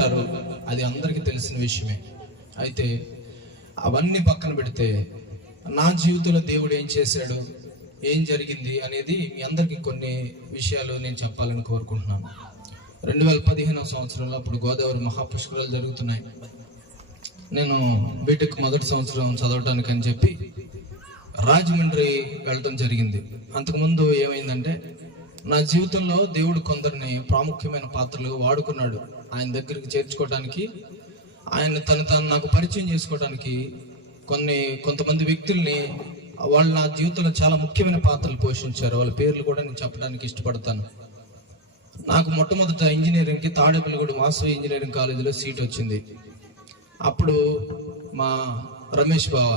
ఉంటారు, అది అందరికీ తెలిసిన విషయమే. అయితే అవన్నీ పక్కన పెడితే నా జీవితంలో దేవుడు ఏం చేశాడు, ఏం జరిగింది అనేది మీ అందరికీ కొన్ని విషయాలు నేను చెప్పాలని కోరుకుంటున్నాను. 2015 సంవత్సరంలో అప్పుడు గోదావరి మహాపుష్కరాలు జరుగుతున్నాయి. నేను బీటెక్ మొదటి సంవత్సరం చదవటానికి అని చెప్పి రాజమండ్రి వెళ్ళటం జరిగింది. అంతకుముందు ఏమైందంటే, నా జీవితంలో దేవుడు కొందరిని ప్రాముఖ్యమైన పాత్రలుగా వాడుకున్నాడు. ఆయన దగ్గరికి చేర్చుకోవడానికి, ఆయన తను నాకు పరిచయం చేసుకోవడానికి కొంతమంది వ్యక్తుల్ని వాళ్ళు నా జీవితంలో చాలా ముఖ్యమైన పాత్రలు పోషించారు. వాళ్ళ పేర్లు కూడా నేను చెప్పడానికి ఇష్టపడతాను. నాకు మొట్టమొదట ఇంజనీరింగ్కి తాడేపల్లిగూడెం వాసవి ఇంజనీరింగ్ కాలేజీలో సీట్ వచ్చింది. అప్పుడు మా రమేష్ బావ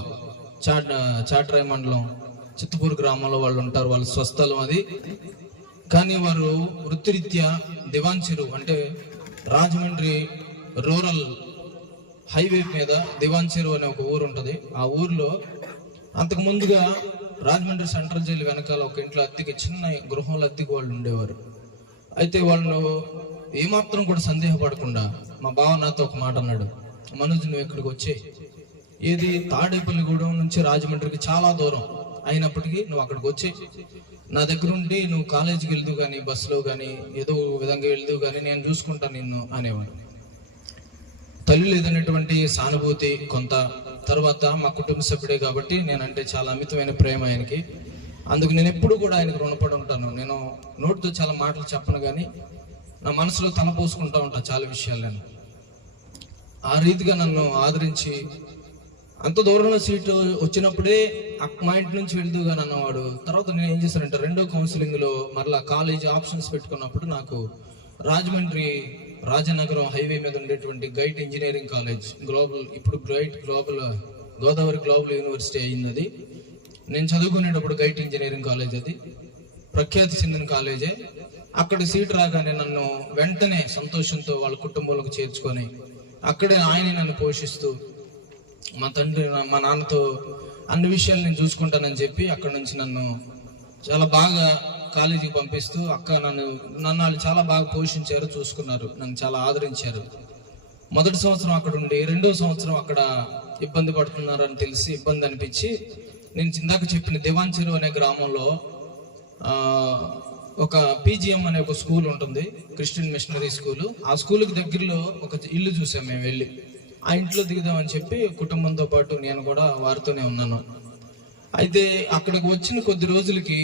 చాట్రాయి మండలం చిత్తపూర్ గ్రామంలో వాళ్ళు ఉంటారు, వాళ్ళ స్వస్థలం అది. కానీ వారు వృత్తిరీత్యా దివాన్ చెరువు అంటే రాజమండ్రి రూరల్ హైవే మీద దివాన్ చెరువు అనే ఒక ఊరు ఉంటుంది. ఆ ఊర్లో అంతకు ముందుగా రాజమండ్రి సెంట్రల్ జైలు వెనకాల ఒక ఇంట్లో అద్దెకి, చిన్న గృహంలో అద్దెకి వాళ్ళు ఉండేవారు. అయితే వాళ్ళు ఏమాత్రం కూడా సందేహపడకుండా మా బావ నాతో ఒక మాట అన్నాడు, మనోజ్ నువ్వు ఇక్కడికి వచ్చే, ఏది తాడేపల్లిగూడెం నుంచి రాజమండ్రికి చాలా దూరం అయినప్పటికీ నువ్వు అక్కడికి వచ్చే, నా దగ్గర ఉండి నువ్వు కాలేజీకి వెళ్దు కానీ, బస్సులో కానీ ఏదో విధంగా వెళ్దు కానీ నేను చూసుకుంటాను నిన్ను అనేవాడు. తల్లి లేదనేటువంటి సానుభూతి కొంత, తర్వాత మా కుటుంబ సభ్యుడే కాబట్టి నేనంటే చాలా అమితమైన ప్రేమ ఆయనకి. అందుకు నేను ఎప్పుడు కూడా ఆయనకు రుణపడి ఉంటాను. నేను నోటితో చాలా మాటలు చెప్పను కానీ నా మనసులో తలపోసుకుంటా ఉంటాను చాలా విషయాలు. నేను ఆ రీతిగా నన్ను ఆదరించి అంత దూరంలో సీటు వచ్చినప్పుడే మా ఇంటి నుంచి వెళ్తూగా అన్నవాడు. తర్వాత నేను ఏం చేశానంటే, రెండో కౌన్సిలింగ్లో మరలా కాలేజ్ ఆప్షన్స్ పెట్టుకున్నప్పుడు నాకు రాజమండ్రి రాజనగరం హైవే మీద ఉండేటువంటి గైట్ ఇంజనీరింగ్ కాలేజ్, గ్లోబల్, ఇప్పుడు GIET global Godavari global university అయింది అది. నేను చదువుకునేటప్పుడు గైట్ ఇంజనీరింగ్ కాలేజ్, అది ప్రఖ్యాతి చెందిన కాలేజే. అక్కడ సీట్ రాగానే నన్ను వెంటనే సంతోషంతో వాళ్ళ కుటుంబంలోకి చేర్చుకొని అక్కడే ఆయన నన్ను పోషిస్తూ, మా తండ్రి మా నాన్నతో అన్ని విషయాలు నేను చూసుకుంటానని చెప్పి అక్కడ నుంచి నన్ను చాలా బాగా కాలేజీకి పంపిస్తూ నన్ను వాళ్ళు చాలా బాగా పోషించారు, చూసుకున్నారు, నన్ను చాలా ఆదరించారు. మొదటి సంవత్సరం అక్కడ ఉండి రెండో సంవత్సరం అక్కడ ఇబ్బంది పడుతున్నారని తెలిసి ఇబ్బంది అనిపించి, నేను ఇందాక చెప్పిన దివాన్ చెరువు అనే గ్రామంలో ఒక PGM అనే ఒక స్కూల్ ఉంటుంది, క్రిస్టియన్ మిషనరీ స్కూల్. ఆ స్కూల్కి దగ్గరలో ఒక ఇల్లు చూసాం మేము వెళ్ళి. ఆ ఇంట్లో దిగుదామని చెప్పి కుటుంబంతో పాటు నేను కూడా వారితోనే ఉన్నాను. అయితే అక్కడికి వచ్చిన కొద్ది రోజులకి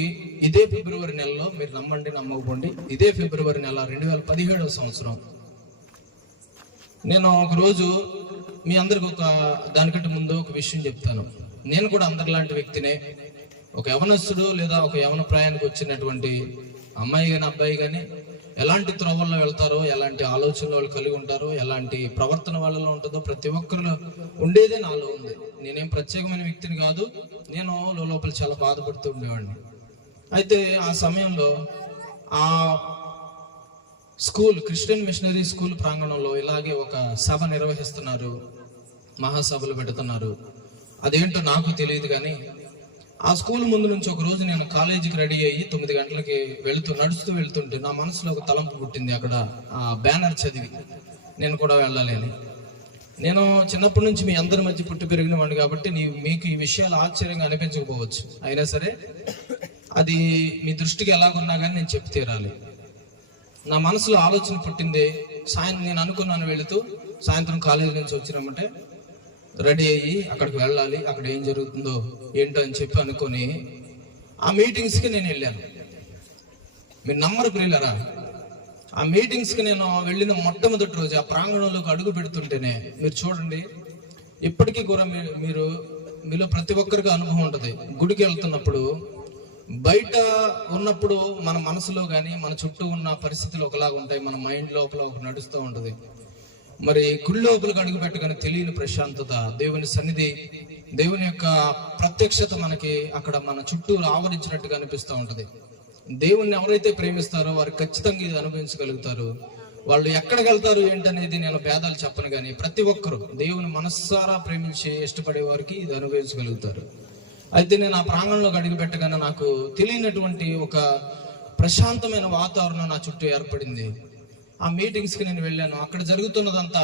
ఇదే ఫిబ్రవరి నెలలో, మీరు నమ్మండి నమ్మకపోండి, ఇదే ఫిబ్రవరి నెల 2017 సంవత్సరం నేను ఒకరోజు మీ అందరికి దానికంటే ముందు ఒక విషయం చెప్తాను. నేను కూడా అందరిలాంటి వ్యక్తినే. ఒక యవనస్తుడు లేదా ఒక యవన ప్రాయానికి వచ్చినటువంటి అమ్మాయి కానీ అబ్బాయి కానీ ఎలాంటి త్రోవల్లో వెళ్తారో, ఎలాంటి ఆలోచనలు వాళ్ళు కలిగి ఉంటారో, ఎలాంటి ప్రవర్తన వాళ్ళలో ఉంటుందో ప్రతి ఒక్కరిలో ఉండేదే నాలో ఉంది. నేనేం ప్రత్యేకమైన వ్యక్తిని కాదు, నేను లోపల చాలా బాధపడుతూ ఉండేవాడిని. అయితే ఆ సమయంలో ఆ స్కూల్, క్రిస్టియన్ మిషనరీ స్కూల్ ప్రాంగణంలో ఇలాగే ఒక సభ నిర్వహిస్తున్నారు, మహాసభలు పెడుతున్నారు. అదేంటో నాకు తెలియదు కానీ ఆ స్కూల్ ముందు నుంచి ఒక రోజు నేను కాలేజీకి రెడీ అయ్యి 9 గంటలకి నడుస్తూ వెళ్తుంటే నా మనసులో ఒక తలంపు పుట్టింది. అక్కడ ఆ బ్యానర్ చదివి నేను కూడా వెళ్ళాలి అని. నేను చిన్నప్పటి నుంచి మీ అందరి మధ్య పుట్టి పెరిగిన వాడిని కాబట్టి మీకు ఈ విషయాలు ఆశ్చర్యంగా అనిపించకపోవచ్చు, అయినా సరే అది మీ దృష్టికి ఎలాగున్నా కానీ నేను చెప్పి తీరాలి. నా మనసులో ఆలోచన పుట్టింది. నేను అనుకున్నాను, వెళుతూ సాయంత్రం కాలేజీ నుంచి వచ్చినామంటే రెడీ అయ్యి అక్కడికి వెళ్ళాలి, అక్కడ ఏం జరుగుతుందో ఏంటో అని చెప్పి అనుకొని ఆ మీటింగ్స్కి నేను వెళ్ళాను. మీరు నమ్మరు ప్రియులరా, ఆ మీటింగ్స్కి నేను వెళ్ళిన మొట్టమొదటి రోజు ఆ ప్రాంగణంలోకి అడుగు పెడుతుంటేనే మీరు చూడండి, ఇప్పటికీ కూడా మీలో ప్రతి ఒక్కరికి అనుభవం ఉంటుంది. గుడికి వెళ్తున్నప్పుడు బయట ఉన్నప్పుడు మన మనసులో కానీ మన చుట్టూ ఉన్న పరిస్థితులు ఒకలాగా ఉంటాయి, మన మైండ్ లోపల ఒక నడుస్తూ ఉంటుంది. మరి గుడి లోపలికి అడుగు పెట్టగానే తెలియని ప్రశాంతత, దేవుని సన్నిధి, దేవుని యొక్క ప్రత్యక్షత మనకి అక్కడ మన చుట్టూ ఆవరించినట్టుగా అనిపిస్తూ ఉంటుంది. దేవుణ్ణి ఎవరైతే ప్రేమిస్తారో వారు ఖచ్చితంగా ఇది అనుభవించగలుగుతారు. వాళ్ళు ఎక్కడికి వెళ్తారు ఏంటనేది నేను భేదాలు చెప్పను కానీ ప్రతి ఒక్కరు దేవుని మనస్సారా ప్రేమించి ఇష్టపడే వారికి ఇది అనుభవించగలుగుతారు. అయితే నేను ఆ ప్రాంగణంలోకి అడుగు పెట్టగానే నాకు తెలియనటువంటి ఒక ప్రశాంతమైన వాతావరణం నా చుట్టూ ఏర్పడింది. ఆ మీటింగ్స్కి నేను వెళ్ళాను. అక్కడ జరుగుతున్నదంతా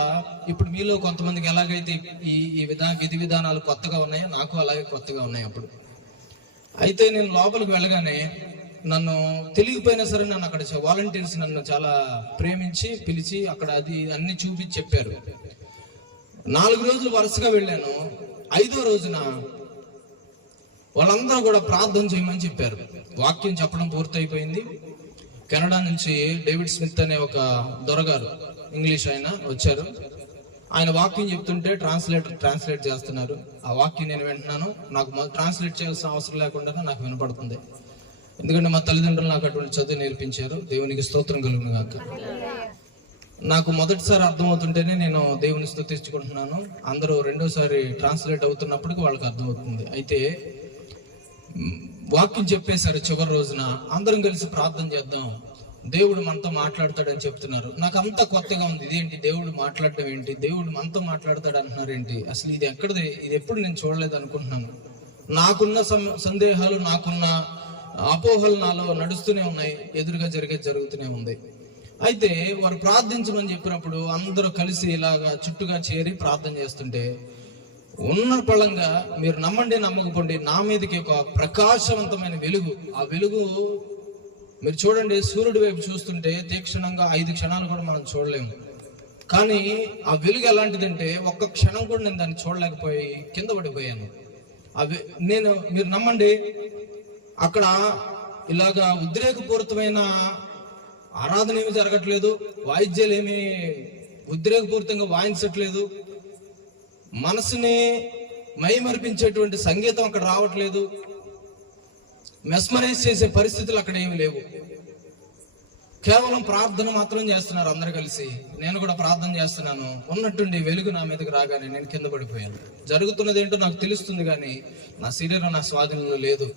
ఇప్పుడు మీలో కొంతమందికి ఎలాగైతే ఈ విధి విధానాలు కొత్తగా ఉన్నాయో నాకు అలాగే కొత్తగా ఉన్నాయి అప్పుడు. అయితే నేను లోపలికి వెళ్ళగానే నన్ను తెలియకపోయినా సరే నన్ను అక్కడ వాలంటీర్స్ నన్ను చాలా ప్రేమించి పిలిచి అక్కడ అది అన్ని చూపించి చెప్పారు. 4 రోజులు వరుసగా వెళ్ళాను. 5వ రోజున వాళ్ళందరూ కూడా ప్రార్థన చేయమని చెప్పారు. వాక్యం చెప్పడం పూర్తయిపోయింది. కెనడా నుంచి డేవిడ్ స్మిత్ అనే ఒక దొరగారు, ఇంగ్లీష్ ఆయన వచ్చారు. ఆయన వాక్యం చెప్తుంటే ట్రాన్స్లేట్ చేస్తున్నారు. ఆ వాక్యం నేను వింటున్నాను. నాకు ట్రాన్స్లేట్ చేయాల్సిన అవసరం లేకుండా నాకు వినపడుతుంది. ఎందుకంటే మా తల్లిదండ్రులు నాకు అటువంటి చదువు నేర్పించారు. దేవునికి స్తోత్రం కలుగును గాక. నాకు మొదటిసారి అర్థమవుతుంటేనే నేను దేవుని స్తుతించుకుంటున్నాను. అందరూ రెండోసారి ట్రాన్స్లేట్ అవుతున్నప్పటికీ వాళ్ళకి అర్థమవుతుంది. అయితే వాక్యం చెప్పేశారు. చివరి రోజున అందరం కలిసి ప్రార్థన చేద్దాం, దేవుడు మనతో మాట్లాడతాడని చెప్తున్నారు. నాకు అంత కొత్తగా ఉంది. ఇదేంటి దేవుడు మాట్లాడటం ఏంటి, దేవుడు మనతో మాట్లాడతాడు అంటున్నారు ఏంటి, అసలు ఇది ఎక్కడది, ఇది ఎప్పుడు నేను చూడలేదు అనుకుంటున్నాను. నాకున్న సందేహాలు, నాకున్న అపోహలు నాలో నడుస్తూనే ఉన్నాయి. ఎదురుగా జరుగుతూనే ఉంది. అయితే వారు ప్రార్థించమని చెప్పినప్పుడు అందరూ కలిసి ఇలాగా చుట్టుగా చేరి ప్రార్థన చేస్తుంటే ఉన్న పళంగా మీరు నమ్మండి నమ్మకపోండి నా మీదకి ఒక ప్రకాశవంతమైన వెలుగు, ఆ వెలుగు మీరు చూడండి, సూర్యుడి వైపు చూస్తుంటే తీక్షణంగా 5 క్షణాలు కూడా మనం చూడలేము. కానీ ఆ వెలుగు ఎలాంటిదంటే ఒక్క క్షణం కూడా నేను దాన్ని చూడలేకపోయి కింద పడిపోయాను. మీరు నమ్మండి, అక్కడ ఇలాగా ఉద్రేకపూరితమైన ఆరాధన ఏమి జరగట్లేదు, వాయిద్యాలు ఏమి ఉద్రేకపూరితంగా వాయించట్లేదు, మనసుని మైమరిపించేటువంటి సంగీతం అక్కడ రావట్లేదు, మెస్మరైజ్ చేసే పరిస్థితులు అక్కడ ఏమి లేవు. కేవలం ప్రార్థన మాత్రం చేస్తున్నారు అందరు కలిసి. నేను కూడా ప్రార్థన చేస్తున్నాను. ఉన్నట్టుండి వెలుగు నా మీదకి రాగానే నేను కింద పడిపోయాను. జరుగుతున్నది ఏంటో నాకు తెలుస్తుంది కానీ నా శరీరం నా స్వాధీనంలో లేదు.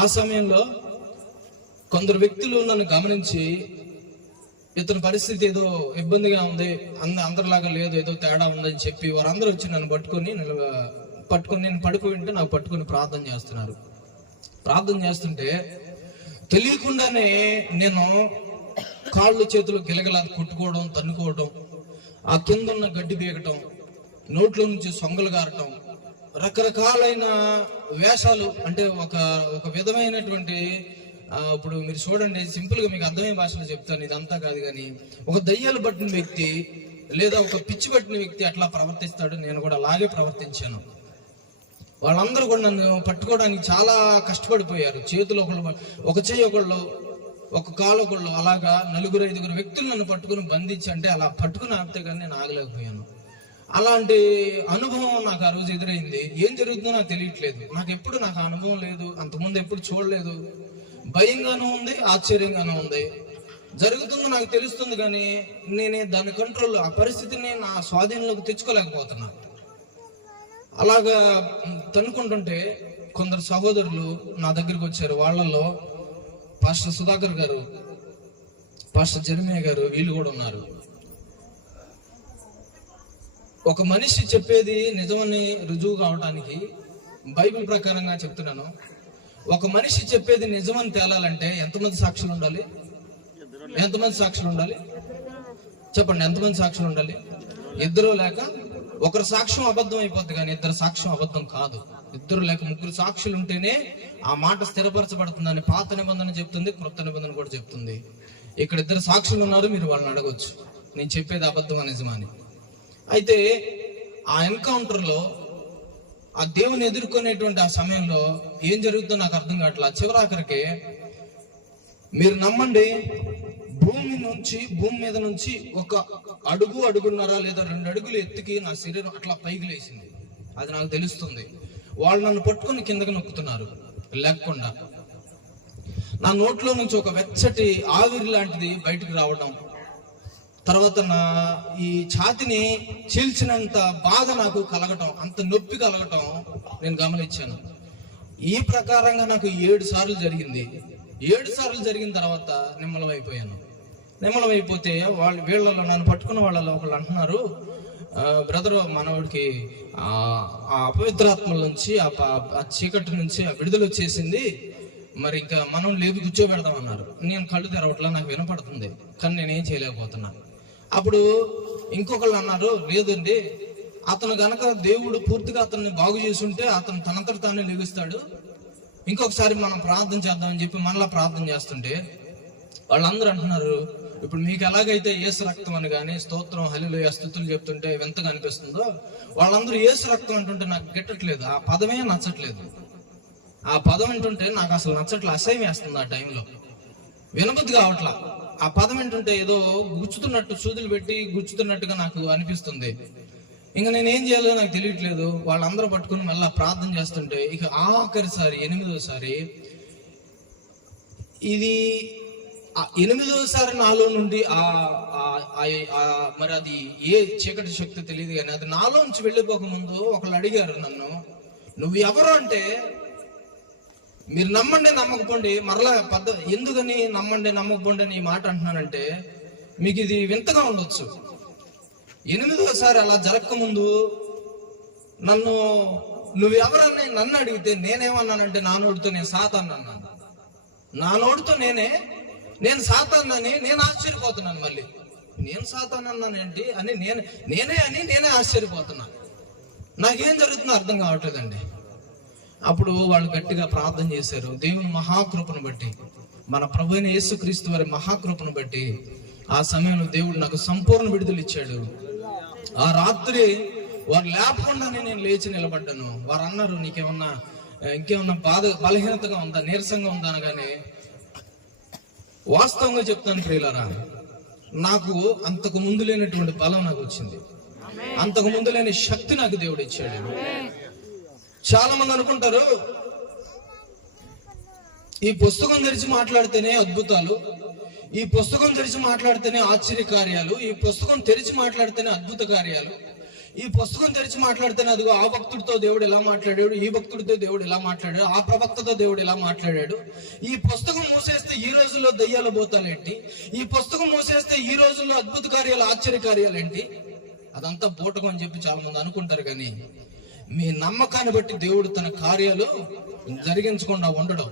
ఆ సమయంలో కొందరు వ్యక్తులు నన్ను గమనించి, ఇతని పరిస్థితి ఏదో ఇబ్బందిగా ఉంది, అందరిలాగా లేదు, ఏదో తేడా ఉందని చెప్పి వారందరూ వచ్చి నన్ను పట్టుకొని నేను పడుకుని ఉంటే నాకు పట్టుకొని ప్రార్థన చేస్తున్నారు. ప్రార్థన చేస్తుంటే తెలియకుండానే నేను కాళ్ళు చేతులు గిలగిలా కొట్టుకోవడం, తన్నుకోవడం, ఆ కింద ఉన్న గడ్డి బీగటం, నోట్లో నుంచి సొంగలు గారటం, రకరకాలైన వేషాలు, అంటే ఒక విధమైనటువంటి ఇప్పుడు మీరు చూడండి, సింపుల్ గా మీకు అర్థమయ్యే భాషలో చెప్తాను, ఇదంతా కాదు కానీ ఒక దయ్యాలు పట్టిన వ్యక్తి లేదా ఒక పిచ్చి పట్టిన వ్యక్తి అట్లా ప్రవర్తిస్తాడు. నేను కూడా అలాగే ప్రవర్తించాను. వాళ్ళందరూ కూడా నన్ను పట్టుకోవడానికి చాలా కష్టపడిపోయారు. చేతులు ఒక చెయ్యి ఒకళ్ళు, ఒక కాలు ఒకళ్ళు, అలాగా 4-5 వ్యక్తులు నన్ను పట్టుకుని బంధించి, అంటే అలా పట్టుకుని ఆపితే కానీ నేను ఆగలేకపోయాను. అలాంటి అనుభవం నాకు ఆ రోజు ఎదురైంది. ఏం జరుగుతుందో నాకు తెలియట్లేదు. నాకు అనుభవం లేదు, అంతకుముందు ఎప్పుడు చూడలేదు. భయంగానూ ఉంది, ఆశ్చర్యంగానూ ఉంది. జరుగుతుందో నాకు తెలుస్తుంది కానీ నేనే దాని కంట్రోల్, ఆ పరిస్థితిని నా స్వాధీనంలోకి తెచ్చుకోలేకపోతున్నా. అలాగా తనుకుంటుంటే కొందరు సహోదరులు నా దగ్గరికి వచ్చారు. వాళ్ళలో పాస్టర్ సుధాకర్ గారు, పాస్టర్ జెర్మియా గారు, వీళ్ళు కూడా ఉన్నారు. ఒక మనిషి చెప్పేది నిజమని రుజువు కావడానికి బైబిల్ ప్రకారంగా చెప్తున్నాను. ఒక మనిషి చెప్పేది నిజమని తేలాలంటే ఎంతమంది సాక్షులు ఉండాలి? చెప్పండి, ఎంతమంది సాక్షులు ఉండాలి? 2 లేక 1 సాక్ష్యం అబద్ధం అయిపోద్ది కానీ 2 సాక్ష్యం అబద్ధం కాదు. 2 లేక 3 సాక్షులు ఉంటేనే ఆ మాట స్థిరపరచబడుతుందని పాత నిబంధన చెప్తుంది, క్రొత్త నిబంధన కూడా చెప్తుంది. ఇక్కడ 2 సాక్షులు ఉన్నారు, మీరు వాళ్ళని అడగొచ్చు నేను చెప్పేది అబద్ధమా నిజమని. అయితే ఆ ఎన్కౌంటర్ లో, ఆ దేవుని ఎదుర్కొనేటువంటి ఆ సమయంలో ఏం జరుగుతుందో నాకు అర్థం కావట్లా. చివరాఖరికి మీరు నమ్మండి, భూమి మీద నుంచి 1 అడుగు, అడుగున్నర లేదా 2 అడుగులు ఎత్తుకి నా శరీరం అట్లా పైకి లేచింది. అది నాకు తెలుస్తుంది. వాళ్ళు నన్ను పట్టుకొని కిందకి నొక్కుతున్నారు లేకుండా. నా నోట్లో నుంచి ఒక వెచ్చటి ఆవిరి లాంటిది బయటకు రావడం, తర్వాత నా ఈ ఛాతిని చీల్చినంత బాధ నాకు కలగటం, అంత నొప్పి కలగటం నేను గమనించాను. ఈ ప్రకారంగా నాకు 7 సార్లు జరిగింది. 7 సార్లు జరిగిన తర్వాత నిమ్మలమైపోతే వీళ్ళలో నన్ను పట్టుకున్న వాళ్ళలో ఒకళ్ళు అంటున్నారు, బ్రదర్ మనవాడికి ఆ అపవిత్రాత్మల నుంచి, ఆ చీకటి నుంచి ఆ విడుదల వచ్చేసింది, మరి ఇంకా మనం లేపి కూర్చోబెడదాం అన్నారు. నేను కళ్ళు తెరవట్లా, నాకు వినపడుతుంది, కానీ నేనేం చేయలేకపోతున్నా. అప్పుడు ఇంకొకళ్ళు అన్నారు, లేదండి అతను గనక దేవుడు పూర్తిగా అతన్ని బాగు చేసి ఉంటే అతను తనంతట తానే లెగుస్తాడు, ఇంకొకసారి మనం ప్రార్థన చేద్దామని చెప్పి మళ్ళా ప్రార్థన చేస్తుంటే వాళ్ళందరూ అంటున్నారు, ఇప్పుడు మీకు ఎలాగైతే యేసు రక్తం అని కానీ స్తోత్రం హల్లెలూయా స్తుతులు చెప్తుంటే వింతగా అనిపిస్తుందో, వాళ్ళందరూ యేసు రక్తం అంటుంటే నాకు గిట్టట్లేదు, ఆ పదమే నచ్చట్లేదు. ఆ పదం వింటుంటే నాకు అసలు నచ్చట్లేదు, అసహ్యం వేస్తుంది. ఆ టైంలో వినబుద్ధి కావట్లా. ఆ పదం వింటుంటే ఏదో గుచ్చుతున్నట్టు, సూదులు పెట్టి గుచ్చుతున్నట్టుగా నాకు అనిపిస్తుంది. ఇంకా నేనేం చేయాలో నాకు తెలియట్లేదు. వాళ్ళందరూ పట్టుకుని మళ్ళీ ప్రార్థన చేస్తుంటే ఇక ఆఖరిసారి 8వసారి, ఇది 8వసారి నాలో నుండి మరి అది ఏ చీకటి శక్తి తెలియదు కానీ అది నాలో నుంచి వెళ్ళిపోక ముందు ఒకళ్ళు అడిగారు నన్ను, నువ్వు ఎవరు అంటే, మీరు నమ్మండి నమ్మకపోండి, మరలా ఎందుకని నమ్మండి నమ్మకపోండి అని ఈ మాట అంటున్నానంటే, మీకు ఇది వింతగా ఉండొచ్చు. 8వసారి అలా జరగకముందు నువ్వెవరని నన్ను అడిగితే నేనేమన్నానంటే, నా నోటితో నేను సాతాను అన్నాను. నా నోటితో నేను సాతాను అని నేను ఆశ్చర్యపోతున్నాను. మళ్ళీ నేను సాతాను అన్నానేంటి అని నేనే ఆశ్చర్యపోతున్నా. నాకేం జరుగుతుందో అర్థం కావట్లేదండి. అప్పుడు వాళ్ళు గట్టిగా ప్రార్థన చేశారు. దేవుని మహాకృపను బట్టి, మన ప్రభువైన యేసుక్రీస్తు వారి మహాకృపను బట్టి ఆ సమయంలో దేవుడు నాకు సంపూర్ణ విడుదల ఇచ్చాడు. ఆ రాత్రి వారు లేపకుండానే నేను లేచి నిలబడ్డాను. వారు అన్నారు, ఇంకేమన్నా బలహీనతగా ఉందా, నీరసంగా ఉందా అనగానే, వాస్తవంగా చెప్తాను ప్రియులారా, నాకు అంతకు ముందు లేనటువంటి బలం నాకు వచ్చింది. అంతకు ముందు లేని శక్తి నాకు దేవుడు ఇచ్చాడు. చాలా మంది అనుకుంటారు, ఈ పుస్తకం తెరిచి మాట్లాడితేనే అద్భుతాలు, ఈ పుస్తకం తెరిచి మాట్లాడితేనే ఆశ్చర్య కార్యాలు, ఈ పుస్తకం తెరిచి మాట్లాడితేనే అద్భుత కార్యాలు, ఈ పుస్తకం తెరిచి మాట్లాడితేనే అదిగో ఆ భక్తుడితో దేవుడు ఇలా మాట్లాడాడు, ఈ భక్తుడితో దేవుడు ఇలా మాట్లాడాడు, ఆ ప్రవక్తతో దేవుడు ఇలా మాట్లాడాడు. ఈ పుస్తకం మూసేస్తే ఈ రోజుల్లో దయ్యాలు పోతాలేంటి, ఈ పుస్తకం మూసేస్తే ఈ రోజుల్లో అద్భుత కార్యాలు ఆశ్చర్య కార్యాలు ఏంటి, అదంతా బూటకం అని చెప్పి చాలా మంది అనుకుంటారు. కానీ మీ నమ్మకాన్ని బట్టి దేవుడు తన కార్యాలు జరిగించకుండా ఉండడం,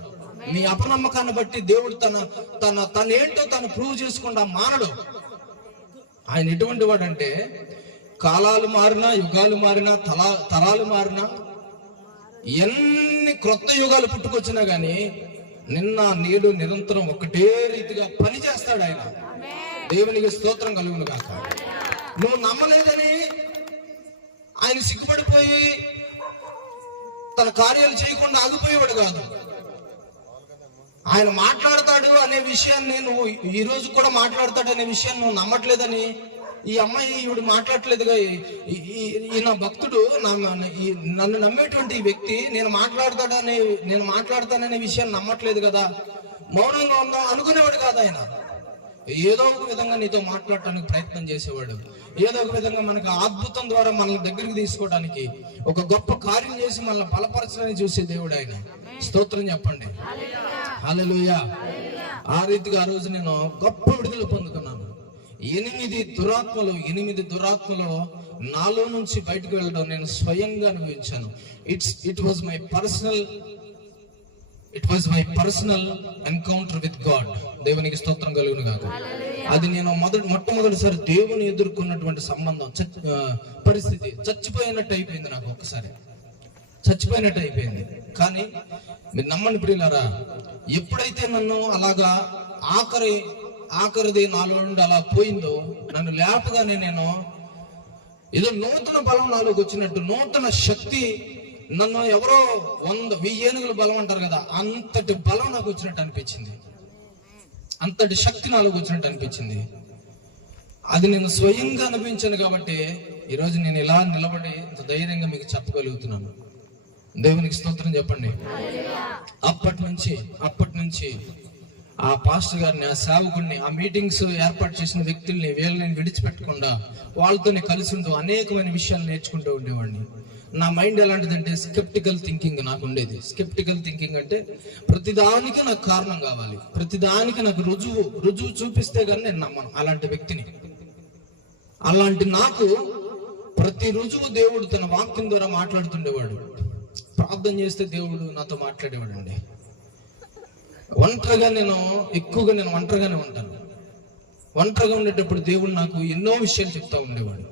మీ అపనమ్మకాన్ని బట్టి దేవుడు తన ఏంటో తను ప్రూవ్ చేసుకుండా మానడు. ఆయన ఎటువంటి వాడంటే, కాలాలు మారినా, యుగాలు మారినా, తరాలు మారినా, ఎన్ని క్రొత్త యుగాలు పుట్టుకొచ్చినా గానీ నిన్న నేడు నిరంతరం ఒకటే రీతిగా పని చేస్తాడు ఆయన. దేవునికి స్తోత్రం కలుగును గాక. నువ్వు నమ్మలేదని ఆయన సిగ్గుపడిపోయి తన కార్యాలు చేయకుండా ఆగిపోయేవాడు కాదు. ఆయన మాట్లాడతాడు అనే విషయాన్ని నువ్వు ఈ రోజు కూడా మాట్లాడతాడు అనే విషయాన్ని నువ్వు నమ్మట్లేదని, ఈ అమ్మాయి ఈవిడ మాట్లాడట్లేదుగా, ఈయన భక్తుడు నన్ను నమ్మేటువంటి ఈ వ్యక్తి నేను మాట్లాడతాననే విషయాన్ని నమ్మట్లేదు కదా, మౌనంగా ఉందా అనుకునేవాడు కాదు. ఆయన ఏదో ఒక విధంగా నీతో మాట్లాడటానికి ప్రయత్నం చేసేవాడు. ఏదో ఒక విధంగా మనకు అద్భుతం ద్వారా మనల్ని దగ్గరికి తీసుకోవడానికి, ఒక గొప్ప కార్యం చేసి మనల్ని బలపరచడానికి చూసే దేవుడు ఆయన. స్తోత్రం చెప్పండి, హల్లెలూయా. ఆ రీతిగా ఆ రోజు నేను గొప్ప విడుదల పొందుకున్నాను. 8 దురాత్మలు నాలో నుంచి బయటకు వెళ్ళడం నేను స్వయంగా అనుభవించాను. It was my personal encounter with God. దేవునికి స్తోత్రం కలుగును గాక. అది నేను మొట్టమొదటిసారి దేవుని ఎదుర్కొన్నటువంటి సంబంధం, పరిస్థితి చచ్చిపోయినట్టు అయిపోయింది. నాకు ఒక్కసారి చచ్చిపోయినట్టు అయిపోయింది. కానీ మీరు నమ్మండి ప్రియులారా, ఎప్పుడైతే నన్ను అలాగా ఆఖరిది నాలో నుండి అలా పోయిందో, నన్ను లేపగానే నేను ఏదో నూతన బలం నాలోకి వచ్చినట్టు, నూతన శక్తి, నన్ను ఎవరో 100-1000 ఏనుగుల బలం అంటారు కదా, అంతటి బలం నాకు వచ్చినట్టు అనిపించింది. అంతటి శక్తి నాలోకి వచ్చినట్టు అనిపించింది. అది నేను స్వయంగా అనిపించాను కాబట్టి ఈరోజు నేను ఇలా నిలబడి ఇంత ధైర్యంగా మీకు చెప్పగలుగుతున్నాను. దేవునికి స్తోత్రం చెప్పండి. అప్పటి నుంచి ఆ పాస్టర్ గారిని, ఆ సేవకుడిని, ఆ మీటింగ్స్ ఏర్పాటు చేసిన వ్యక్తుల్ని, వీళ్ళని విడిచిపెట్టకుండా వాళ్ళతోనే కలిసి ఉంటూ అనేకమైన విషయాలు నేర్చుకుంటూ ఉండేవాడిని. నా మైండ్ ఎలాంటిదంటే స్కెప్టికల్ థింకింగ్ నాకు ఉండేది. స్కెప్టికల్ థింకింగ్ అంటే ప్రతిదానికి నాకు కారణం కావాలి, ప్రతిదానికి నాకు రుజువు చూపిస్తే కానీ నేను నమ్మను. అలాంటి వ్యక్తిని, అలాంటి నాకు ప్రతి రుజువు దేవుడు తన వాక్యం ద్వారా మాట్లాడుతుండేవాడు. ప్రార్థన చేస్తే దేవుడు నాతో మాట్లాడేవాడు అండి. ఒంటరిగా నేను ఒంటరిగానే ఉంటాను. ఒంటరిగా ఉండేటప్పుడు దేవుడు నాకు ఎన్నో విషయాలు చెప్తా ఉండేవాడు.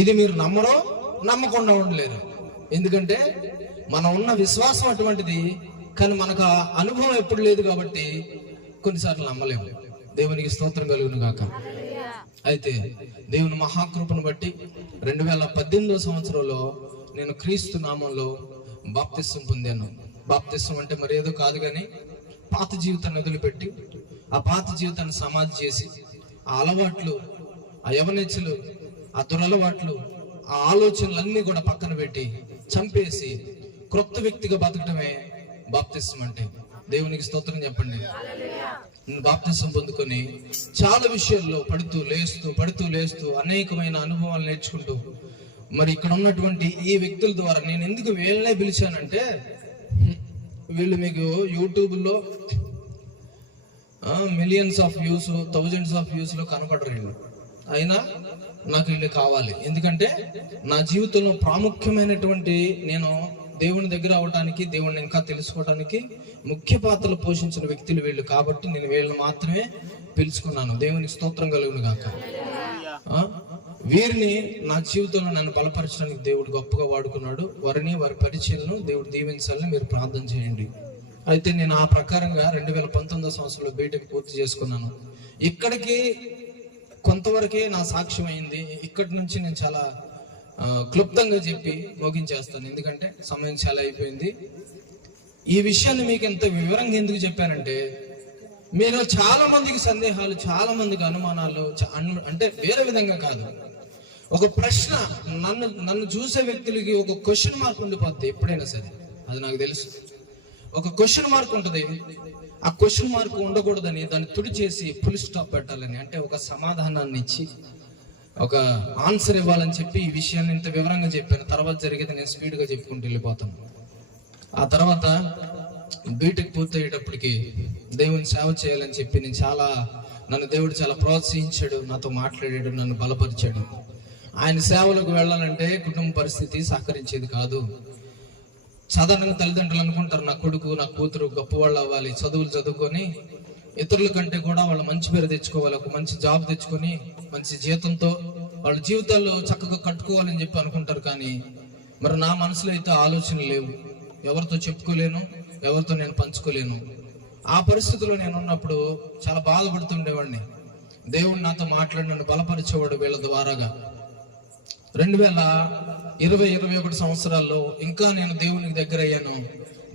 ఇది మీరు నమ్మరో నమ్మకుండా ఉండలేరు, ఎందుకంటే మనం ఉన్న విశ్వాసం అటువంటిది. కానీ మనకు ఆ అనుభవం ఎప్పుడు లేదు కాబట్టి కొన్నిసార్లు నమ్మలేము. దేవునికి స్తోత్రం కలుగును గాక. అయితే దేవుని మహాకృపను బట్టి 2018 సంవత్సరంలో నేను క్రీస్తు నామంలో బాప్తిస్వం పొందాను. బాప్తిస్వం అంటే మరి ఏదో కాదు, కానీ పాత జీవితాన్ని వదిలిపెట్టి ఆ పాత జీవితాన్ని సమాధి చేసి ఆ అలవాట్లు, ఆ యవనేచ్ఛలు, ఆ దురలవాట్లు, ఆ ఆలోచనలన్నీ కూడా పక్కన పెట్టి చంపేసి క్రొత్త వ్యక్తిగా బతకడమే బాప్తిస్వం అంటే. దేవునికి స్తోత్రం చెప్పండి. బాప్తిస్వం పొందుకొని చాలా విషయాల్లో పడుతూ లేస్తూ అనేకమైన అనుభవాలు నేర్చుకుంటూ, మరి ఇక్కడ ఉన్నటువంటి ఈ వ్యక్తుల ద్వారా నేను ఎందుకు వీళ్ళనే పిలిచానంటే, వీళ్ళు మీకు యూట్యూబ్లో millions of views, thousands of views లో కనపడరు వీళ్ళు. అయినా నాకు వీళ్ళు కావాలి, ఎందుకంటే నా జీవితంలో ప్రాముఖ్యమైనటువంటి నేను దేవుని దగ్గర అవడానికి, దేవుడిని ఇంకా తెలుసుకోవడానికి ముఖ్య పాత్రలు పోషించిన వ్యక్తులు వీళ్ళు కాబట్టి నేను వీళ్ళని మాత్రమే పిలుచుకున్నాను. దేవునికి స్తోత్రం కలుగును గాక. వీరిని నా జీవితంలో నన్ను బలపరచడానికి దేవుడు గొప్పగా వాడుకున్నాడు. వారి పరిచయలను దేవుడు దీవించాలని మీరు ప్రార్థన చేయండి. అయితే నేను ఆ ప్రకారంగా 2019 సంవత్సరంలో బీటెక్ పూర్తి చేసుకున్నాను. ఇక్కడికి కొంతవరకే నా సాక్ష్యం అయింది. ఇక్కడి నుంచి నేను చాలా క్లుప్తంగా చెప్పి ముగించేస్తాను, ఎందుకంటే సమయం చాలా అయిపోయింది. ఈ విషయాన్ని మీకు ఎంత వివరంగా ఎందుకు చెప్పానంటే, మీరు చాలా మందికి సందేహాలు, చాలా మందికి అనుమానాలు, అంటే వేరే విధంగా కాదు, ఒక ప్రశ్న నన్ను చూసే వ్యక్తులకి ఒక క్వశ్చన్ మార్క్ ఉండిపోద్ది ఎప్పుడైనా సరే. అది నాకు తెలుసు. ఒక క్వశ్చన్ మార్క్ ఉంటుంది. ఆ క్వశ్చన్ మార్క్ ఉండకూడదని దాన్ని తుడిచేసి ఫుల్ స్టాప్ పెట్టాలని, అంటే ఒక సమాధానాన్ని ఇచ్చి ఒక ఆన్సర్ ఇవ్వాలని చెప్పి ఈ విషయాన్ని ఇంత వివరంగా చెప్పాను. తర్వాత జరిగేది నేను స్పీడ్గా చెప్పుకుంటూ వెళ్ళిపోతాను. ఆ తర్వాత బీటెక్ పూర్తయ్యేటప్పటికి దేవుని సేవ చేయాలని చెప్పి నన్ను దేవుడు చాలా ప్రోత్సహించాడు, నాతో మాట్లాడాడు, నన్ను బలపరిచాడు. ఆయన సేవలకు వెళ్ళాలంటే కుటుంబ పరిస్థితి సహకరించేది కాదు. సాధారణంగా తల్లిదండ్రులు అనుకుంటారు, నా కొడుకు నా కూతురు గొప్పవాళ్ళు అవ్వాలి, చదువులు చదువుకొని ఇతరుల కంటే కూడా వాళ్ళ మంచి పేరు తెచ్చుకోవాలి, ఒక మంచి జాబ్ తెచ్చుకొని మంచి జీతంతో వాళ్ళ జీవితాల్లో చక్కగా కట్టుకోవాలని చెప్పి అనుకుంటారు. కానీ మరి నా మనసులో అయితే ఆలోచనలు లేవు. ఎవరితో చెప్పుకోలేను, ఎవరితో నేను పంచుకోలేను. ఆ పరిస్థితిలో నేను ఉన్నప్పుడు చాలా బాధపడుతుండేవాడిని. దేవుడు నాతో మాట్లాడి నన్ను బలపరిచేవాడు వీళ్ళ ద్వారాగా. 2020-21 సంవత్సరాల్లో ఇంకా నేను దేవునికి దగ్గర అయ్యాను.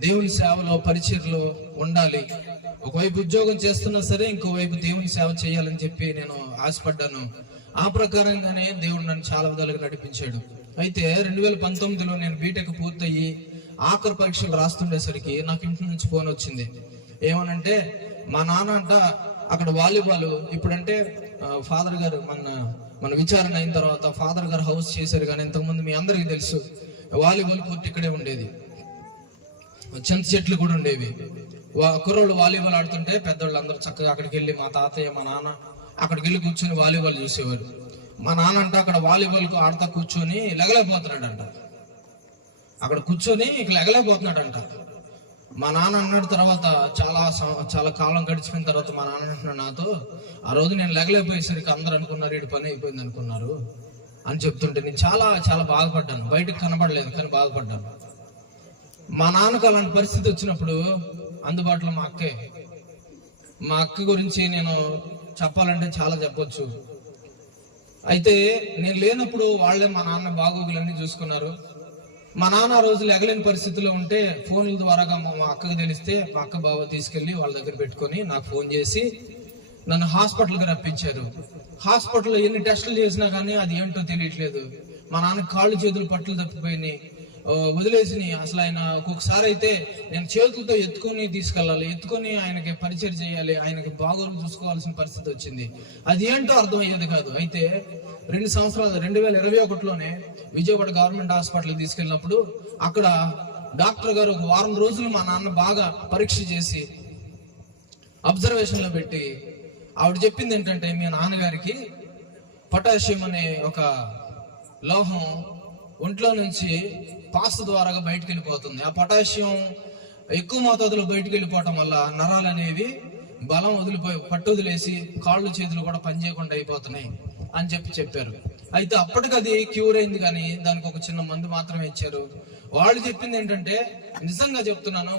దేవుని సేవలో, పరిచర్లో ఉండాలి. ఒకవైపు ఉద్యోగం చేస్తున్నా సరే ఇంకోవైపు దేవుని సేవ చేయాలని చెప్పి నేను ఆశపడ్డాను. ఆ ప్రకారంగానే దేవుడు నన్ను చాలా విధాలుగా నడిపించాడు. అయితే 2019లో నేను బీటెక్ పూర్తయ్యి ఆఖరి పరీక్షలు రాస్తుండేసరికి నాకు ఇంటి నుంచి ఫోన్ వచ్చింది. ఏమనంటే, మా నాన్న అంట అక్కడ వాలీబాల్, ఇప్పుడంటే ఫాదర్ గారు మన విచారణ అయిన తర్వాత ఫాదర్ గారు హౌస్ చేశారు, కానీ ఇంతకుముందు మీ అందరికీ తెలుసు వాలీబాల్ కోర్టు ఇక్కడే ఉండేది, చింత చెట్లు కూడా ఉండేవి. కుర్రోళ్ళు వాలీబాల్ ఆడుతుంటే పెద్దవాళ్ళు అందరూ చక్కగా అక్కడికి వెళ్ళి, మా తాతయ్య మా నాన్న అక్కడికి వెళ్ళి కూర్చొని వాలీబాల్ చూసేవారు. మా నాన్న అంట అక్కడ వాలీబాల్ ఆడుతా కూర్చొని లెగలేకపోతున్నాడంట. అక్కడ కూర్చొని ఇక లెగలేకపోతున్నాడంట. మా నాన్న అన్నాడు. తర్వాత చాలా కాలం గడిచిపోయిన తర్వాత మా నాన్న అంటున్నాడు నాతో, ఆ రోజు నేను లెగలేకపోయేసరికి అందరూ అనుకున్నారు వీడి పని అయిపోయింది అనుకున్నారు అని చెప్తుంటే నేను చాలా చాలా బాధపడ్డాను. బయటకు కనబడలేదు కానీ బాధపడ్డాను. మా నాన్నకు అలాంటి పరిస్థితి వచ్చినప్పుడు అందుబాటులో మా అక్క గురించి నేను చెప్పాలంటే చాలా చెప్పొచ్చు. అయితే నేను లేనప్పుడు వాళ్ళే మా నాన్న బాగోగులన్నీ చూసుకున్నారు. మా నాన్న ఆ రోజులు ఎగలేని పరిస్థితిలో ఉంటే ఫోన్ల ద్వారాగా మా అక్కకు తెలిస్తే మా అక్క బావ తీసుకెళ్లి వాళ్ళ దగ్గర పెట్టుకొని నాకు ఫోన్ చేసి నన్ను హాస్పిటల్కి రప్పించారు. హాస్పిటల్లో ఎన్ని టెస్టులు చేసినా కానీ అది ఏంటో తెలియట్లేదు. మా నాన్న కాళ్ళు చేతులు పట్లు తప్పిపోయినాయి, వదిలేసినాయి. అసలు ఆయన ఒక్కొక్కసారి అయితే నేను చేతులతో ఎత్తుకొని ఆయనకి పరిచయం చేయాలి, ఆయనకి బాగోలు చూసుకోవాల్సిన పరిస్థితి వచ్చింది. అది ఏంటో అర్థం అయ్యేది కాదు. అయితే 2 సంవత్సరాలు 2021లోనే విజయవాడ గవర్నమెంట్ హాస్పిటల్కి తీసుకెళ్ళినప్పుడు అక్కడ డాక్టర్ గారు ఒక వారం రోజులు మా నాన్న బాగా పరీక్ష చేసి అబ్జర్వేషన్ లో పెట్టి ఆవిడ చెప్పింది ఏంటంటే, మీ నాన్నగారికి పొటాషియం అనే ఒక లోహం ఒంట్లో నుంచి పాస్ ద్వారా బయటకు వెళ్ళిపోతుంది. ఆ పొటాషియం ఎక్కువ మోతాదులో బయటకు వెళ్ళిపోవటం వల్ల నరాలు అనేవి బలం పట్టు వదిలేసి కాళ్ళు చేతులు కూడా పనిచేయకుండా అయిపోతున్నాయి అని చెప్పారు. అయితే అప్పటికి అది క్యూర్ అయింది, కానీ దానికి ఒక చిన్న మందు మాత్రమే ఇచ్చారు. వాళ్ళు చెప్పింది ఏంటంటే, నిజంగా చెప్తున్నాను,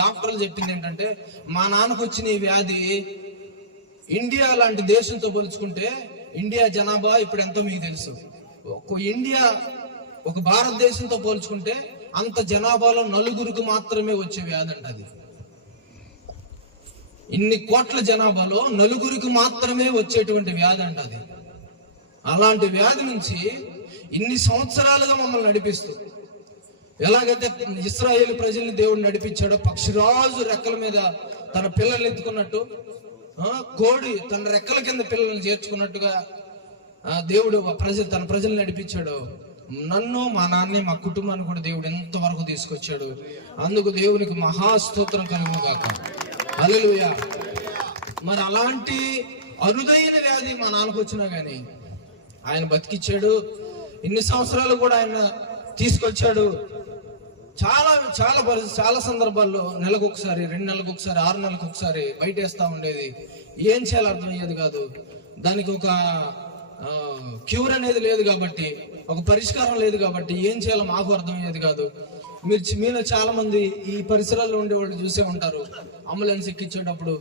డాక్టర్లు చెప్పింది ఏంటంటే, మా నాన్నకు వచ్చిన ఈ వ్యాధి ఇండియా లాంటి దేశంతో పోల్చుకుంటే, ఇండియా జనాభా ఇప్పుడు ఎంతో మీకు తెలుసు, ఒక భారతదేశంతో పోల్చుకుంటే అంత జనాభాలో 4 మాత్రమే వచ్చే వ్యాధి అంట అది. ఇన్ని కోట్ల జనాభాలో 4 మాత్రమే వచ్చేటువంటి వ్యాధి అంట అది. అలాంటి వ్యాధి నుంచి ఇన్ని సంవత్సరాలుగా మమ్మల్ని నడిపిస్తూ, ఎలాగైతే ఇశ్రాయేలు ప్రజల్ని దేవుడు నడిపించాడో, పక్షిరాజు రెక్కల మీద తన పిల్లల్ని ఎత్తుకున్నట్టు, కోడి తన రెక్కల కింద పిల్లల్ని చేర్చుకున్నట్టుగా దేవుడు తన ప్రజల్ని నడిపించాడు. నన్ను, మా నాన్నే, మా కుటుంబాన్ని కూడా దేవుడు ఎంతవరకు తీసుకొచ్చాడు. అందుకు దేవునికి మహాస్తోత్రం కలుగును గాక. హల్లెలూయా. మరి అలాంటి అరుదైన వ్యాధి మా నాన్నకు వచ్చినా గానీ ఆయన బతికిచ్చాడు. ఇన్ని సంవత్సరాలు కూడా ఆయన తీసుకొచ్చాడు. చాలా సందర్భాల్లో నెలకు ఒకసారి, 2 నెలలకు ఒకసారి, 6 నెలలకు ఒకసారి బయట వేస్తా ఉండేది. ఏం చేయాలో అర్థమయ్యేది కాదు. దానికి ఒక క్యూర్ అనేది లేదు కాబట్టి, ఒక పరిష్కారం లేదు కాబట్టి ఏం చేయాలో మాకు అర్థమయ్యేది కాదు. మీలో చాలా మంది ఈ పరిసరాల్లో ఉండేవాళ్ళు చూసే ఉంటారు. అంబులెన్స్ ఎక్కించేటప్పుడు,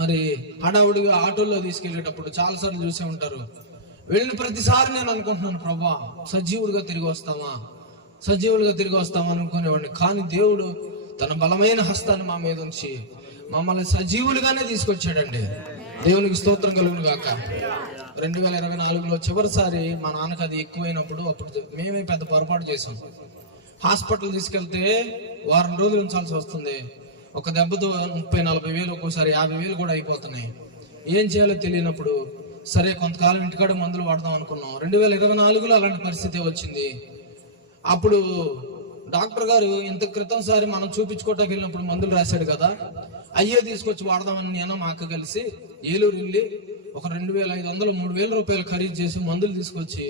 మరి హడావుడిగా ఆటోల్లో తీసుకెళ్లేటప్పుడు చాలాసార్లు చూసే ఉంటారు. వెళ్ళిన ప్రతిసారి నేను అనుకుంటున్నాను, ప్రభా సజీవుడిగా తిరిగి వస్తామా అనుకునేవాడిని. కానీ దేవుడు తన బలమైన హస్తాన్ని మా మీద ఉంచి మమ్మల్ని సజీవులుగానే తీసుకొచ్చాడండి. దేవునికి స్తోత్రం కలుగును గాక. 2024లో చివరిసారి మా నాన్నకు అది ఎక్కువైనప్పుడు, అప్పుడు మేమే పెద్ద పొరపాటు చేసాం. హాస్పిటల్ తీసుకెళ్తే వారం రోజులు ఉంచాల్సి వస్తుంది. ఒక దెబ్బతో 30-40 వేలు, ఒక్కోసారి 50 వేలు కూడా అయిపోతున్నాయి. ఏం చేయాలో తెలియనప్పుడు సరే కొంతకాలం ఇంటికాడ మందులు వాడదాం అనుకున్నాం. 2024లో అలాంటి పరిస్థితి వచ్చింది. అప్పుడు డాక్టర్ గారు ఇంత క్రితం సారి మనం చూపించుకోవటానికి వెళ్ళినప్పుడు మందులు రాశాడు కదా, అయ్యే తీసుకొచ్చి వాడదామని నేను మా అక్క కలిసి ఏలూరు వెళ్ళి ఒక 2,500-3,000 రూపాయలు ఖరీదు చేసి మందులు తీసుకొచ్చి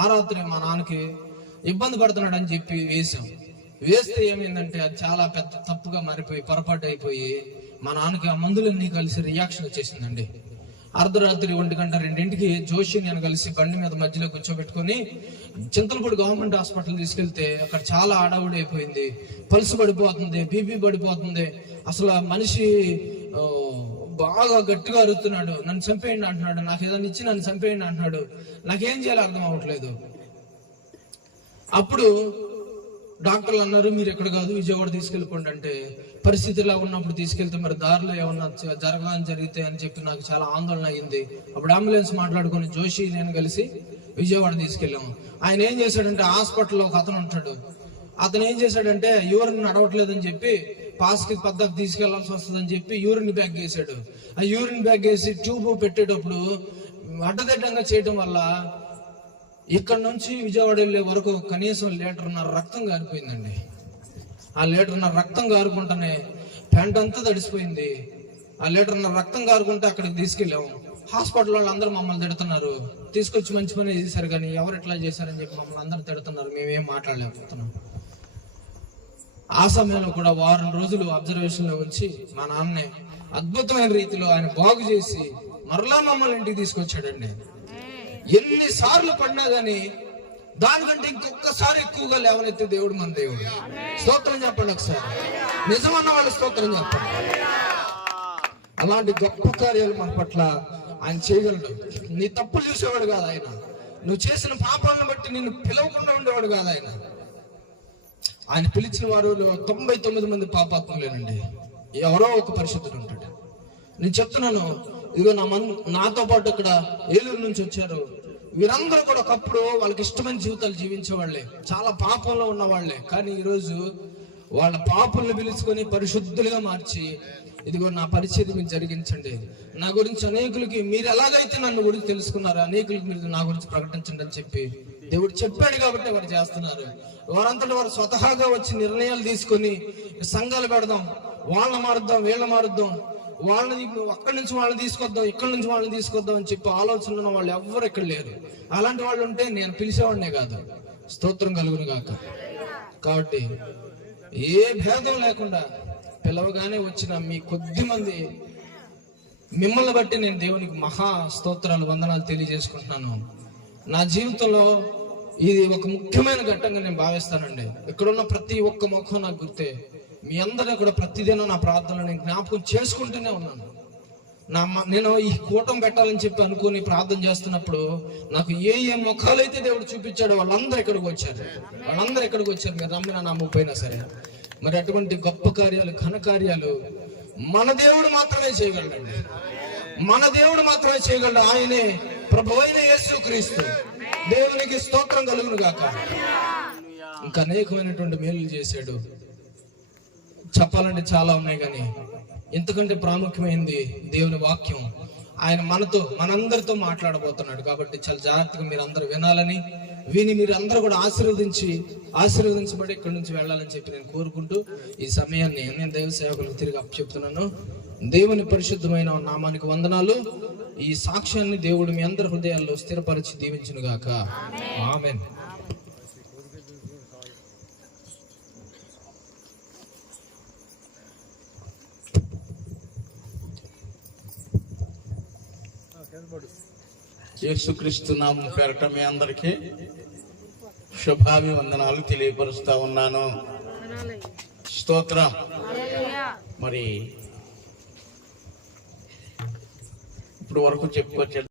ఆ రాత్రి మా నాన్నకి ఇబ్బంది పడుతున్నాడు అని చెప్పి వేస్తే ఏమైందంటే అది చాలా పెద్ద తప్పుగా మారిపోయి, పొరపాటు అయిపోయి మా నాన్నకి ఆ మందులన్నీ కలిసి రియాక్షన్ వచ్చేసిందండి. అర్ధరాత్రి 1-2 జోషి నేను కలిసి బండి మీద మధ్యలో కూర్చోబెట్టుకుని చింతలపూడి గవర్నమెంట్ హాస్పిటల్ తీసుకెళ్తే అక్కడ చాలా ఆడావుడి అయిపోయింది. పల్స్ పడిపోతుంది, బీపీ పడిపోతుంది. అసలు మనిషి బాగా గట్టిగా అరుస్తున్నాడు, నన్ను చంపేయండి అంటున్నాడు, నాకు ఏదైనా ఇచ్చి నన్ను చంపేయండి అంటున్నాడు. నాకేం చేయాలో అర్థం అవ్వట్లేదు. అప్పుడు డాక్టర్లు అన్నారు, మీరు ఎక్కడ కాదు విజయవాడ తీసుకెళ్ళిపోండి అంటే, పరిస్థితి ఇలా ఉన్నప్పుడు తీసుకెళ్తే మరి దారిలో ఏమన్నా జరిగితే అని చెప్పి నాకు చాలా ఆందోళన అయ్యింది. అప్పుడు అంబులెన్స్ మాట్లాడుకుని జోషి నేను కలిసి విజయవాడ తీసుకెళ్ళాము. ఆయన ఏం చేశాడంటే, హాస్పిటల్లో ఒక అతను ఉంటాడు, అతను ఏం చేశాడంటే యూరిన్ నడవట్లేదని చెప్పి పాస్కి పద్ధతి తీసుకెళ్లాల్సి వస్తుందని చెప్పి యూరిన్ బ్యాగ్ వేసాడు. ఆ యూరిన్ బ్యాగ్ వేసి ట్యూబ్ పెట్టేటప్పుడు అడ్డదిడ్డంగా చేయడం వల్ల ఇక్కడ నుంచి విజయవాడ వెళ్ళే వరకు కనీసం 1.5 లీటర్ రక్తం గారిపోయిందండి. ఆ 1.5 లీటర్ రక్తం గారుకుంటానే ప్యాంట్ అంతా తడిసిపోయింది. ఆ 1.5 లీటర్ రక్తం గారుకుంటే అక్కడికి తీసుకెళ్ళాము. హాస్పిటల్ వాళ్ళు అందరూ మమ్మల్ని తిడుతున్నారు, తీసుకొచ్చి మంచి పని చేశారు కానీ ఎవరు ఎట్లా చేశారని చెప్పి మమ్మల్ని అందరూ తిడుతున్నారు. మేమేం మాట్లాడలేకపోతున్నాం. ఆ సమయంలో కూడా వారం రోజులు అబ్జర్వేషన్ లో ఉంచి మా నాన్నే అద్భుతమైన రీతిలో ఆయన బాగు చేసి మరలా మమ్మల్ని ఇంటికి తీసుకొచ్చాడండి. ఎన్నిసార్లు పడినా గానీ దానికంటే ఇంకొకసారి ఎక్కువగా లేవనెత్తే దేవుడు మన దేవుడు. స్తోత్రం చెప్పండి ఒకసారి. నిజమన్న వాళ్ళు స్తోత్రం చెప్పండి. అలాంటి గొప్ప కార్యాలు మన పట్ల ఆయన చేయగలడు. నీ తప్పులు చూసేవాడు కాదు ఆయన, నువ్వు చేసిన పాపాలను బట్టి నిన్ను పిలవకుండా ఉండేవాడు కాదు ఆయన. ఆయన పిలిచిన వారు 99 మంది పాపాత్ములేనండి, ఎవరో ఒక పరిశుద్ధుడు ఉంటాడు. నేను చెప్తున్నాను, ఇదిగో నాతో పాటు ఇక్కడ ఏలూరు నుంచి వచ్చారు. వీరందరూ కూడా ఒకప్పుడు వాళ్ళకి ఇష్టమైన జీవితాలు జీవించేవాళ్లే, చాలా పాపంలో ఉన్న వాళ్లే. కానీ ఈరోజు వాళ్ళ పాపలను పిలుచుకొని పరిశుద్ధులుగా మార్చి, ఇదిగో నా పరిచయం మీరు జరిగించండి, నా గురించి అనేకులకి మీరు ఎలాగైతే నన్ను గురించి తెలుసుకున్నారో అనేకులకి మీరు నా గురించి ప్రకటించండి అని చెప్పి దేవుడు చెప్పాడు కాబట్టి వారు చేస్తున్నారు. వారంతటా వారు స్వతహాగా వచ్చి నిర్ణయాలు తీసుకొని సంఘాలు పెడదాం, వాళ్ళని మారుద్దాం, వీళ్ళని మారుద్దాం, వాళ్ళని అక్కడి నుంచి వాళ్ళని తీసుకొద్దాం, ఇక్కడి నుంచి వాళ్ళని తీసుకొద్దాం అని చెప్పి ఆలోచన ఉన్న వాళ్ళు ఎవ్వరు ఇక్కడ లేరు. అలాంటి వాళ్ళు ఉంటే నేను పిలిచేవాడినే కాదు. స్తోత్రం కలుగును గాక. కాబట్టి ఏ భేదం లేకుండా పిలవగానే వచ్చిన మీ కొద్ది మంది మిమ్మల్ని బట్టి నేను దేవునికి మహా స్తోత్రాలు వందనాలు తెలియజేసుకుంటున్నాను. నా జీవితంలో ఇది ఒక ముఖ్యమైన ఘట్టంగా నేను భావిస్తానండి. ఇక్కడున్న ప్రతి ఒక్క ముఖం నాకు గుర్తే. మీ అందరూ కూడా ప్రతిదినం నా ప్రార్థనలు నేను జ్ఞాపకం చేసుకుంటూనే ఉన్నాను. నేను ఈ కూటం పెట్టాలని చెప్పి అనుకుని ప్రార్థన చేస్తున్నప్పుడు నాకు ఏ ముఖాలు అయితే దేవుడు చూపించాడో వాళ్ళందరూ ఇక్కడికి వచ్చారు. మీరు నమ్మినా నమ్మకపోయినా సరే. మరి అటువంటి గొప్ప కార్యాలు, ఘన కార్యాలు మన దేవుడు మాత్రమే చేయగలడండి. మన దేవుడు మాత్రమే చేయగలడు. ఆయనే ప్రభువైన యేసుక్రీస్తు. దేవునికి స్తోత్రం కలుగును గాక. ఇంకా అనేకమైనటువంటి మేలులు చేశాడు. చెప్పాలంటే చాలా ఉన్నాయి, కానీ ఇంతకంటే ప్రాముఖ్యమైనది దేవుని వాక్యం. ఆయన మనందరితో మాట్లాడబోతున్నాడు. కాబట్టి చాలా జాగ్రత్తగా మీరు అందరూ వినాలని, విని మీరు అందరూ కూడా ఆశీర్వదించబడి ఇక్కడి నుంచి వెళ్ళాలని చెప్పి నేను కోరుకుంటూ ఈ సమయాన్ని నేను దైవ సేవకులకు తిరిగి అప్పచెప్తున్నాను. దేవుని పరిశుద్ధమైన నామానికి వందనాలు. ఈ సాక్ష్యాన్ని దేవుడు మీ అందరి హృదయాల్లో స్థిరపరిచి దీవించును గాక. ఆమేన్. యేసుక్రీస్తు నామం పేరట మీ అందరికీ శుభాభివందనాలు తెలియపరుస్తా ఉన్నాను. స్తోత్రం. మరి ఇప్పుడు వరకు చెప్పుకొచ్చే